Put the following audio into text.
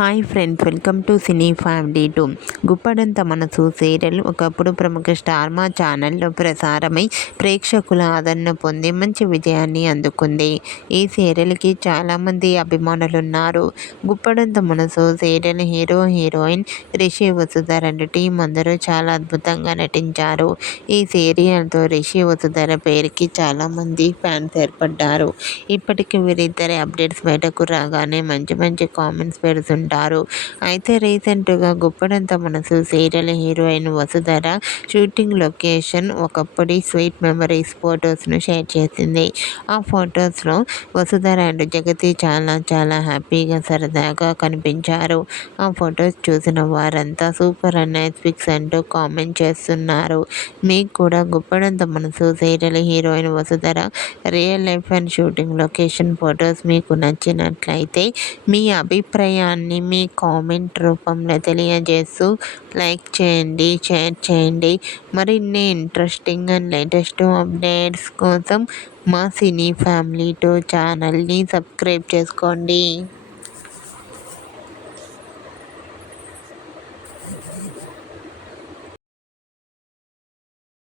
Hi friends, welcome to cine family 2. Guppedantha మనసు serial ఒకప్పుడు ప్రముఖ స్టార్ మా ఛానల్లో ప్రసారమై ప్రేక్షకుల ఆదరణ పొంది మంచి విజయాన్ని అందుకుంది. ఈ సీరియల్కి చాలామంది అభిమానులున్నారు. గుప్పడంత మనసు serial hero heroine Rishi Vasudhara team అందరూ చాలా అద్భుతంగా నటించారు. ఈ సీరియల్తో రిషి వసుధర పేరుకి చాలామంది ఫ్యాన్స్ ఏర్పడ్డారు. ఇప్పటికీ వీరిద్దరి అప్డేట్స్ బయటకు రాగానే మంచి మంచి కామెంట్స్ పెడుతున్నారు. అయితే రీసెంట్గా గుప్పడంత మనసు serial heroine Vasudhara shooting location ఒకప్పటి స్వీట్ మెమరీస్ ఫొటోస్ను షేర్ చేసింది. ఆ ఫొటోస్లో వసుధర అండ్ జగతి చాలా చాలా హ్యాపీగా సరదాగా కనిపించారు. ఆ ఫొటోస్ చూసిన వారంతా సూపర్ అండ్ నైస్ పిక్స్ అంటూ కామెంట్ చేస్తున్నారు. మీకు కూడా గుప్పడంత మనసు serial heroine Vasudhara real life and shooting location photos మీకు నచ్చినట్లయితే మీ అభిప్రాయాన్ని మీ కామెంట్ రూపంలో తెలియజేస్తూ లైక్ చేయండి, షేర్ చేయండి. మరిన్ని ఇంట్రెస్టింగ్ అండ్ లేటెస్ట్ అప్డేట్స్ కోసం మా సినీ ఫ్యామిలీ 2 ఛానల్ని సబ్స్క్రైబ్ చేసుకోండి.